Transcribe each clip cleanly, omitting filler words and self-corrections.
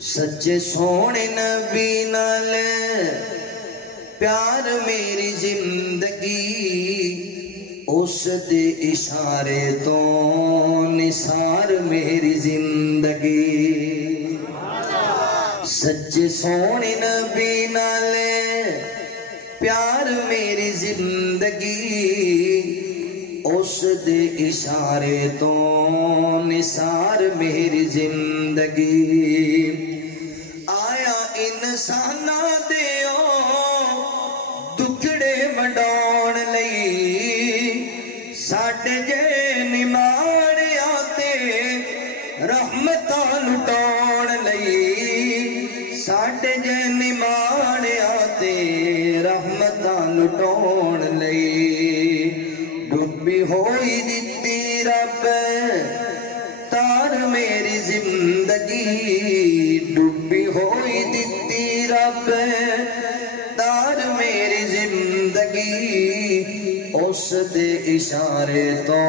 سچے سونے نبی نال پیار میری زندگی، اس دے اشارے تو نثار میری زندگی۔ سچے سونے نبی نال پیار میری زندگی، اس دے اشارے تو نثار میری زندگی۔ آیا انساناں دیو دکھڑے وڈاؤن لئی، ساڈے جے نماڑیاں تے رحمتاں لٹاؤن لئی، ساڈے جے نماڑیاں تے رحمتاں لٹاؤن لئی۔ ڈبی ہوئی دتی رب تار میری زندگی، ڈبی ہوئی دتی رب تار میری زندگی، اس دے اشارے تو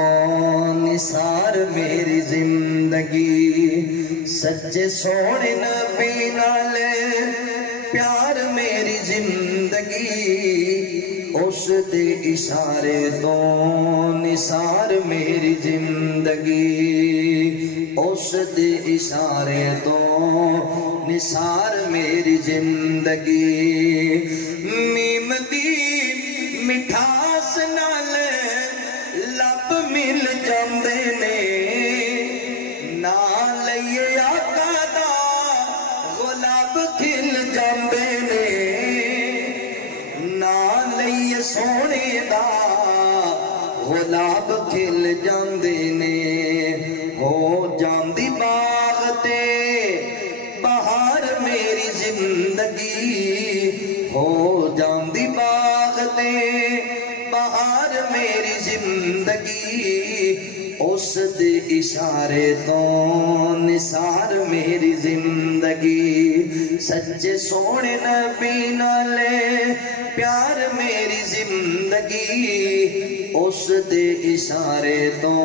نثار میری زندگی۔ سچے سونے نبی نال پیار میری زندگی، اس دے اشارے تو نثار میری زندگی، اس دے اشارے تو نثار میری زندگی۔ میم دی مٹھاس نال لب مل جاندے نے، نال لئیے آقا دا غلاب کھل جاندے نے، نال لئیے سونے دا غلاب کھل جاندے نے۔ ہو جاندی باغ تے بہار میری زندگی، ہو جاندی باغ تے بہار میری زندگی، اس دے اشارے تو نثار میری زندگی۔ سچے سونے نبی نال پیار میری زندگی، اس دے اشارے تو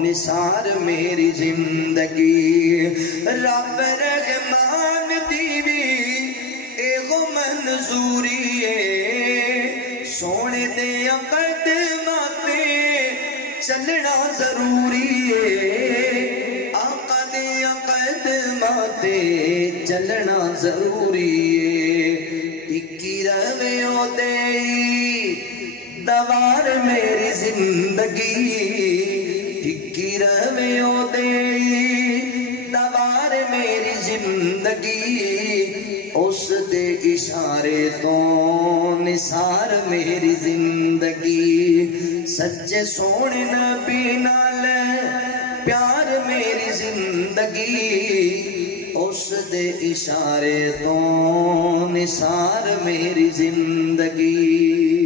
نثار میری زندگی۔ رب رحمان دی بھی ایغو منظوری ہے، سونے دے قدماں تے چلنا ضروری ہے، آقا دے قدماں تے چلنا ضروری ہے۔ ٹکی روے او دے دوار میری زندگی، ٹکی روے او دے دوار میری زندگی، اس دے اشارے تو نثار میری زندگی۔ سچے سونے نبی نال پیار میری زندگی، اس دے اشارے تو نثار میری زندگی۔